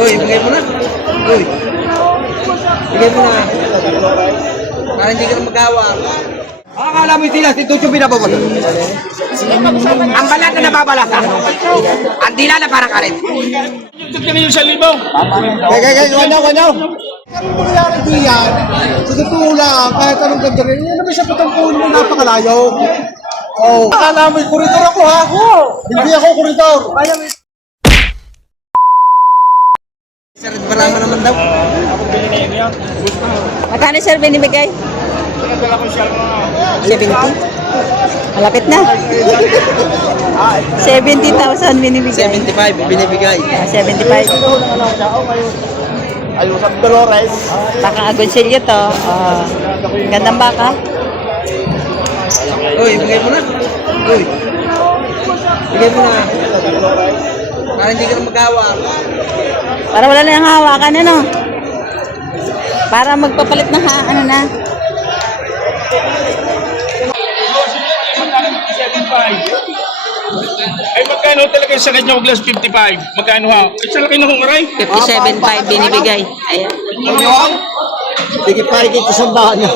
Uy, bigay mo na. Uy. Bigay mo na. Para hindi ka na magawa. Akala mo sila, si Tucho binababala. Ang balat na nababalasa. Ang dila na parang karet. Ka na yung sa libo. Kaya, kaya, kaya, wala, wala. Anong mangyayari di yan? Sa totoo lang, kahit anong ganda rin, yan naman siya patangkuhin mo napakalayo. Oh. Akala mo, kuritor ako ha? Hindi ako kuritor. Sir, marama naman daw. Magkano sir binibigay? Pinadala ko siya mga 70? Malapit na. 70,000 binibigay. 75, binibigay. Ah, 75. Ayusap Dolores. Baka agonsilyo to. Ah, gandang baka. Uy, bigay mo na. Uy. Bigay mo na. Para hindi ka na magawa. Para wala na yung hawakan, ano? Para magpapalit ng ha, ano na. 75. Ay magkano talaga sa kanya glass 55? Magkano ha? Ay sa laki ng hungaray. 57.5 binibigay. Ayan. Sige pare kita sa bahan niya.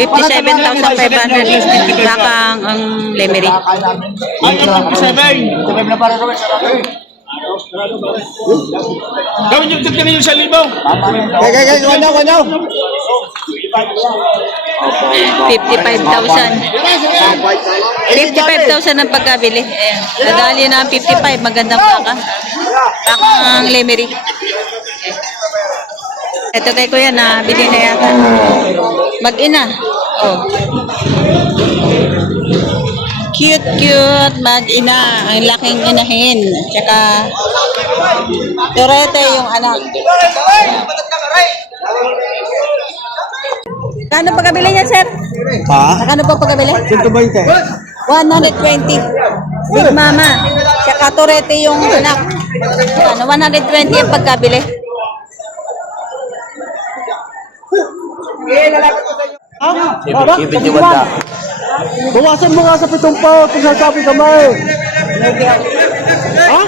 57,500. Lakang ang lemery. Ay, ang 57. Gawin niyo na yung sa libo. Kaya, kaya, kaya, wala, wala. 55,000. 55,000 ang pagkabili. Ayan. Nagali na ang 55. Magandang baka. Bakang lemery. Ito kay kuya na bili na yata. Mag-ina. Oh. Cute, cute, mag-ina. Ang laking inahin. Tsaka, Torete yung anak. Kano pagkabili niya, sir? Ha? Kano po pagkabili? 120. 120. Big Mama. Tsaka Torete yung anak. Ano, 120 yung pagkabili. Ibig yung wanda. Bawasan mo nga sa pitong pa, kung sasabi kamay. Ha?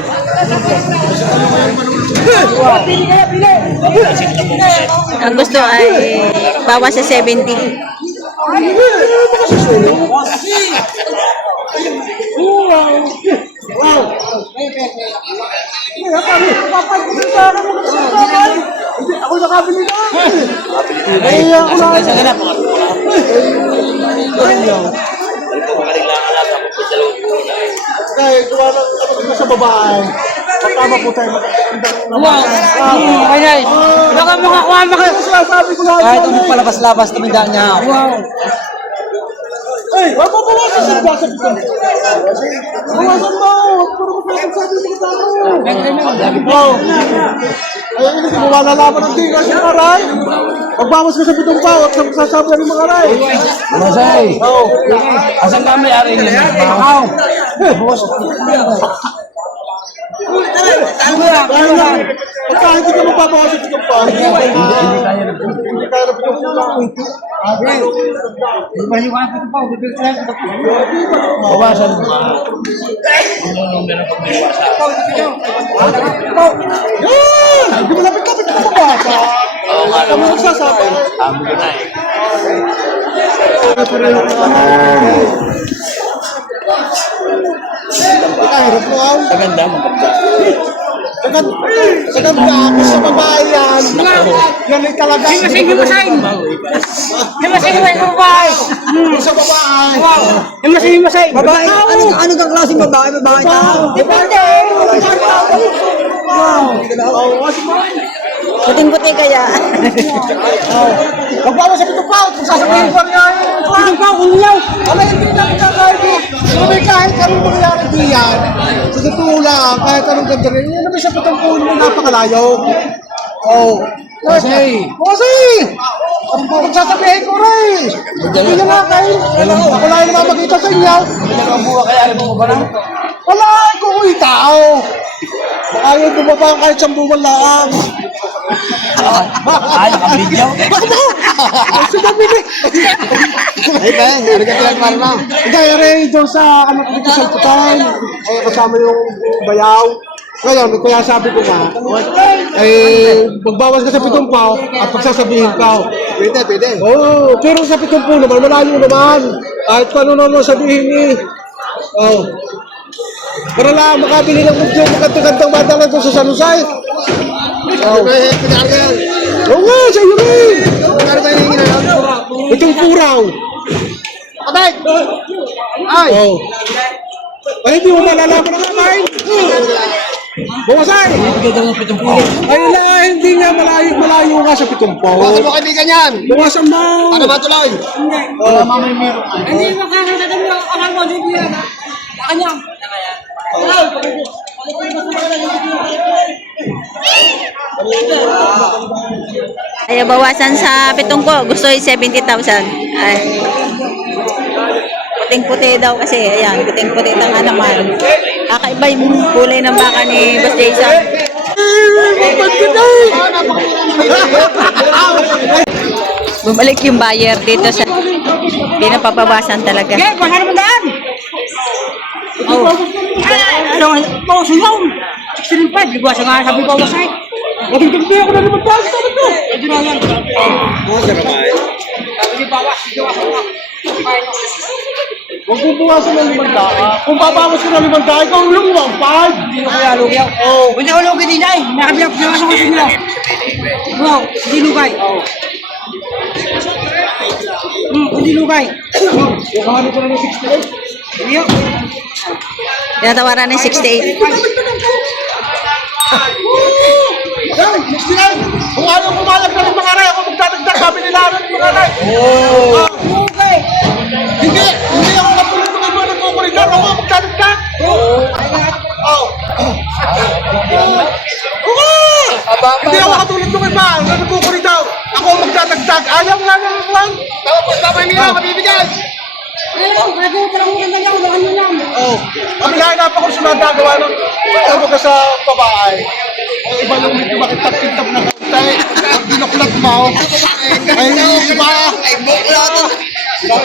Ang gusto ay bawas sa 70. Hindi, ako nakabili na. Ay, ako na. Kaya, gawa ng kapatid ko sa babae. Pagkama po tayo, magandang naman. Wow! Kaya, baka makakuha maka. Sinasabi ko lang. Kahit anong palabas-labas, tumindaan niya. Wow. Ay, wag mo bawasan sa basa ko. Bawasan mo. Puro mo pa yung sabi ng tao. Wow. Ay, hindi mo malalaman ng tingin sa aray. Pagbawas ka sa bitong pa, at sa sasabi ng mga aray. Masay. Oo. Asan ka may ari niya? Lang, pagka hindi ka magbabawas sa bitong pa, hindi kaya na Hindi kaya na bitong pa. Bawasan mo. Yan! Hindi mo lapit-lapit na Sabi ko na eh. Kahirap mo aw. Maganda, maganda. Sagad, sagad ka ako sa babae yan. Yan ay talaga. Sige, masahin. Himasay, himasay sa babae. Sa babae. Himasay, himasay. Babae, ano, ano kang klaseng babae? Babae ka? Depende. Puting-puti kaya. Huwag ba sa pitong pa? Kung sasabihin ko niya pitong pa, uliyaw. Ano yung hindi namin kakahit mo? Sabi kahit anong mangyari di yan. Sa totoo lang, kahit anong ganda rin, yan naman siya patangkuhin mo napakalayo. Oo. Kasi. Kasi. Ang pagsasabihin ko rin. Hindi niya nga kayo. Lang yung namamagita sa inyo. Wala, ikaw ko tao. Ayaw bumaba kahit sa buwan lang. Ay, nakabidyo. Ay, sinabi ni. Ay, Ben, ano ka pinagmahal mo? Hindi, aray, doon sa ano ko dito sa putan. Ay, kasama yung bayaw. Ngayon, kaya sabi ko nga, eh, magbawas ka sa pitong pao at pagsasabihin ka. Pwede, pwede. Oo, oh, pero sa pitong po naman, malayo naman. Kahit paano naman sabihin. Oo. Oh. Para lang makabili ng medyo magandang madala doon sa San Jose. Oo. Oo nga, sa iyo rin. Itong puraw. Patay! Ay! Oo. Ay, hindi mo malalaman na kamain. Bumasay! Ay, na, hindi nga malayo, malayo nga sa pitong po. Bago mo kaibigan yan. Buwasan mo! Ano ba tuloy? Hindi makakagadan mo ang alam mo, hindi yan. Kanya. Ay, bawasan sa pitong ko. Gusto yung 70,000. Ay. Puting-puti daw kasi. Ayan, puting-puti na nga naman. Kakaiba yung kulay ng baka ni Boss Jason. Bumalik yung buyer dito sa... Hindi na papabawasan talaga. Okay, ano naman daan? Oh. Ano, bawas yun. 65, ligwas nga sabi ay. Yung ako na naman bawas sa ito. Hindi na yan. Sabi ni bawas, bawas ako. Huwag mo buwasan ng limandaan. Kung babawas ko ng limandaan, ikaw yung lumang pag. Hindi ko kaya lugi ako. Oh. Hindi ko lugi din ay. Nakabiyak ko sa mga nila. Wow, hindi lugay. Oh. Hmm, hindi lugay. Yung ano ko na ng 68. Hindi yun. Tinatawaran ng 68. Yan, 69! Kung ayaw pumalag na ng mga aray, ako magdadagdag, sabi nila ano ng mga aray. Oh. Lugay. Hindi, hindi ako napulot ng mga nagkukulitan, ako ang magdadagdag. Oh. Oo! Hindi ako katulad ng iba, na nagkukulitan. Ako ang magdadagdag. Ayaw nga ng kwan. Tapos babay nila, mabibigay. Ayun, bago pa lang maganda yan. Lahan mo yan. Oh. Kami na pa kung sumagagawa ng ano ka sa babae. Ang iba yung medyo makitap-kitap na kautay. Ang binuklat mo. Ay, iba. Ay, buklat.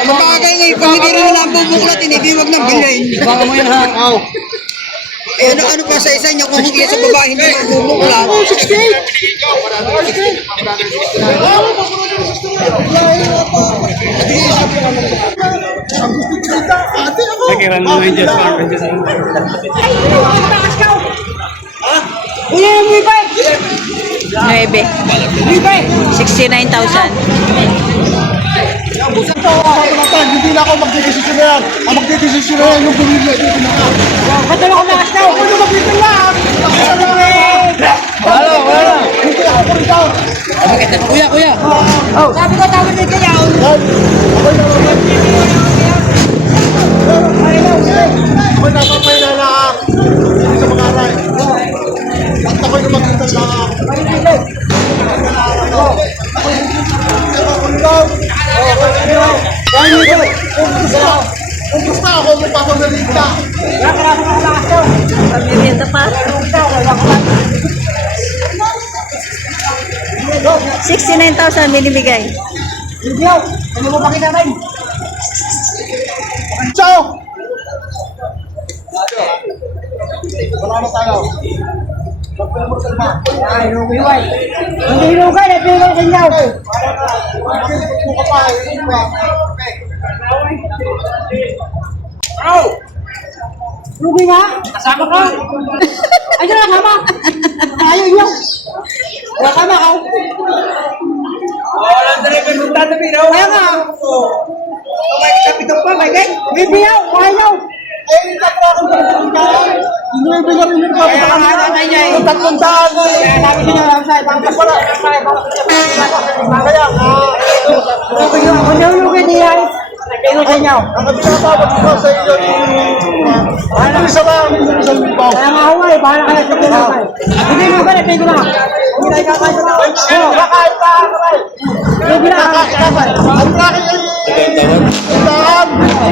Bagay nga, kung hindi rin nila ang bubuklat, hindi wag nang bilhin. Baka mo yan ha. Oh. Eh, ano, ano pa sa isa niya kung hindi sa babae hindi mabubuklat? Oh, 68. Ang gusto kita, ate ako. Nakiran mo yung just farm. Ay, takas ka. 9. Uy, bay. 69,000. Ito, ako naman, hindi na ako magdedesisyon na yan. Ang magdedesisyon na yung pumili dito na ka. Ba't naman ako? Ako yung magdedesisyon lang. Wala, wala. Hindi ako po rito. Kuya, kuya. Sabi ko, tawag kaya. Yan. Ako yung Ako sa kung gusto, kung gusto ako magpapagalita. Pamirienda pa. 69,000 binibigay. Hindi ako. Ano mo pakita rin? Ciao! Wala na tayo. Lumiway. Hindi lugay, nabigay sa yun ba? Lugi nga. Kasama ka. Ay, dyan lang, hama. Ayaw nyo. Wala ka na, ako. Wala na rin kung tatabi raw. Kaya nga. May kapitong pa, may gay. Bibiyaw, ayaw. Eh, hindi ka pa akong pagkakaan. Hindi mo yung tatay niya eh. Yung tatlong. Kaya sabi lang sa'yo, bakit wala? Kaya nga. Kung yung niya, nabigay sa inyo. Ang pinapabot ko sa iyo. Ano isa ba? Ang. Kaya nga ako eh, bahala ka na sa tinapay. Hindi mo ba, na. Hindi ko. Oo, pa,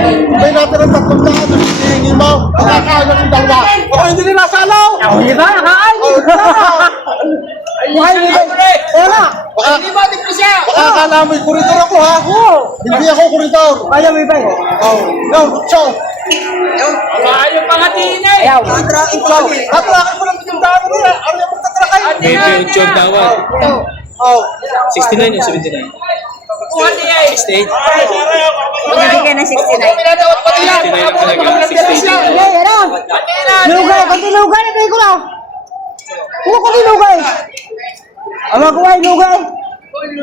ay... May natin ang tatlong daan. Hinihingi mo. Nakakain ng dalawa. Ako hindi rin nasalaw. Ako, di ba, nakain. Buhay mo ba? Wala. Baka, baka akala mo'y kuritor ako ha. Hindi ako kuritor. Kaya mo ba? Oh. No, so. Ayaw. Hatrakin mo lang yung Ang dami nila. Ano yung pagkatrakay? Medyo yung job dawan. Oh. 69 yung 79. 68. Binibigyan ng 69. 69 ang talaga. 68. Lugay, konti lugay na tayo ko lang. Puro konti lugay. Ama ko ay lugay. Hindi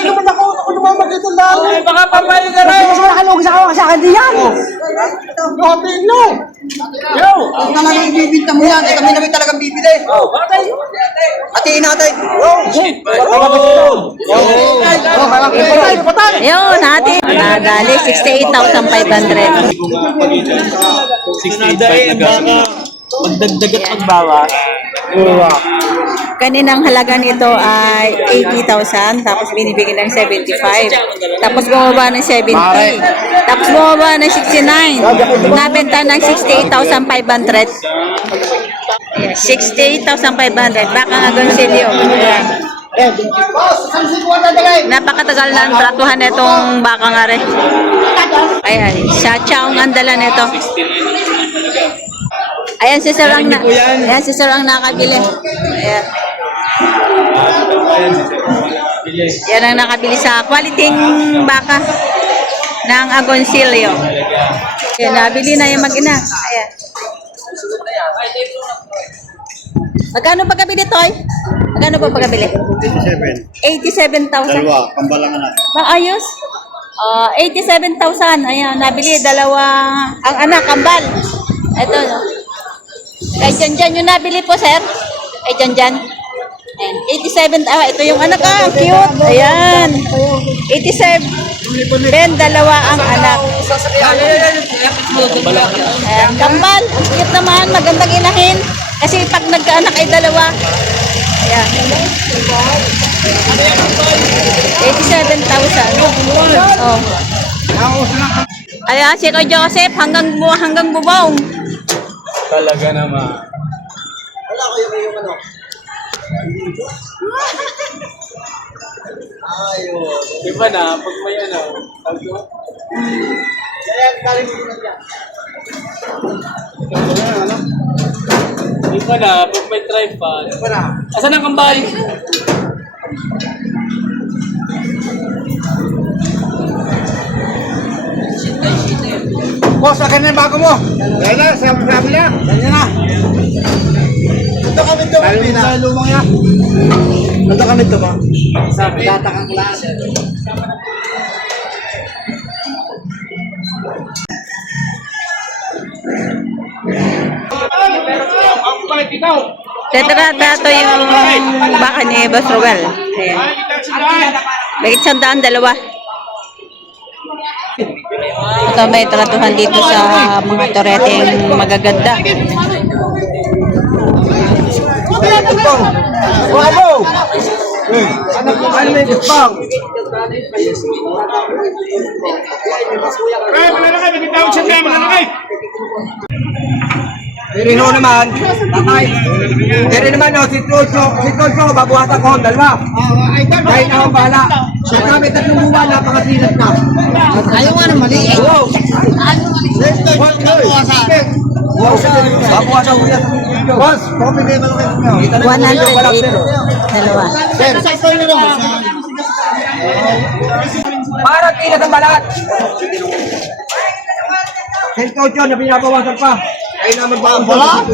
naman ako. Ako naman mag-ito lang. Ay, baka papayin ka Kasi mas malaki lugay sa akin sa akin no. Talagang bibinta mo yan. Eh, kami namin talagang bibili. Hatiin natin. Ayun, natin. Nadali, 68,500. 68 na Magdagdag at magbawas. Kaninang halaga nito ay 80,000, tapos binibigyan ng 75. Tapos bumaba ng 70. Tapos bumaba ng 69. Nabenta ng 68,500. Ayan, 68,500. Baka nga Gonsilio. Ayan. Napakatagal na ang tratuhan nitong baka nga rin. Ayan, siya ang andala nito. Ayan si Sir ang na, ayan si Sir ang nakabili. Ayan. Yan ang nakabili sa quality baka ng Agoncillo. Ayan, nabili na yung mag-ina. Ayan. Magkano pagkabili, Toy? Magkano pa pagkabili? 87. 87,000. Dalawa, pambalangan na. Maayos. Ah, 87,000. Ayan, nabili dalawa ang anak, kambal. Ito, no. Kay Janjan yung nabili po, sir. Kay Janjan. Ayan, 87. Ah, ito yung anak, ah. Cute. Ayan. 87. Ben, dalawa ang anak. Ayan, kambal. Ang cute naman. Magandang inahin. Kasi pag nagkaanak ay dalawa. Ayan. 87,000. Oh. Ayan, si Kuya Joseph, hanggang, hanggang bubong. Talaga naman. Iba na, pag may ano, pag Iba na, pag may tripod. Iba na. Asan ang kambal? Boss, akin na yung bago mo. Yan na, sabi Ito kami ito. Sa lumang yan. Ito kami ito ba? Sabi, tatakang klase. Ikaw. Tetratrato yung baka ni Boss Roel. Ayan. Bagit sandaan, dalawa. Ito may tratuhan dito sa mga toreteng magaganda. Bravo! Ano may bang? Ay, mananakay. May tawag siya kaya mananakay. Pero no naman, tatay. Pero naman, no, si Tulso, si Tulso, babuhatan ko, dalawa. Kahit ako bahala. Siya kami tatlong buwan, napakasilat na. Ayaw nga na mali. Oo. Babuhasan ko yan. Boss, copy kayo malaki mo. 108. Dalawa. Parang kilat ang balat. Si Tulso, na pinabawasan pa. Ay naman ba ang wala?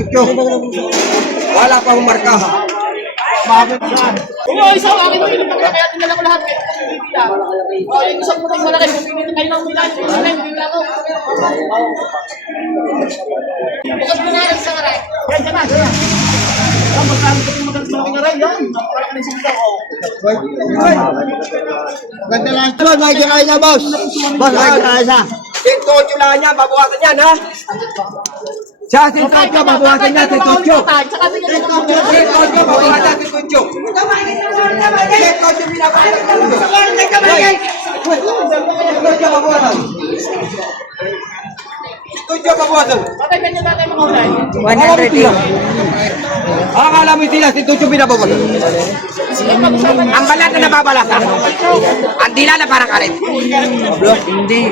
Wala pa akong marka. Kung yung isang akin yung pinipagkaya, kaya dinala ko lahat. O, yung isang malaki, pipinit kayo ng ako. Bukas mo na rin sa karay. Yan, yan na, yan. Ah, magkano ko yung aray, yan. Parang ka na isang tao. Ganda lang. Boss, may kakain na, boss. Boss, may kakain na. Si Tulso lang yan, babuhasan yan, ha? Siya, si Tulso, babuhasan yan, si Tulso. Tsaka bigyan ko ng Si Tulso, babuhasan si Tulso. Si Tulso, pinabawasan si Babuhasan. Patay ka niya tatay mga ulay. 108. Akala mo sila, si Tulso pinabawasan. Ang balat na nababalasa. Ang dila na parang karet. Sige.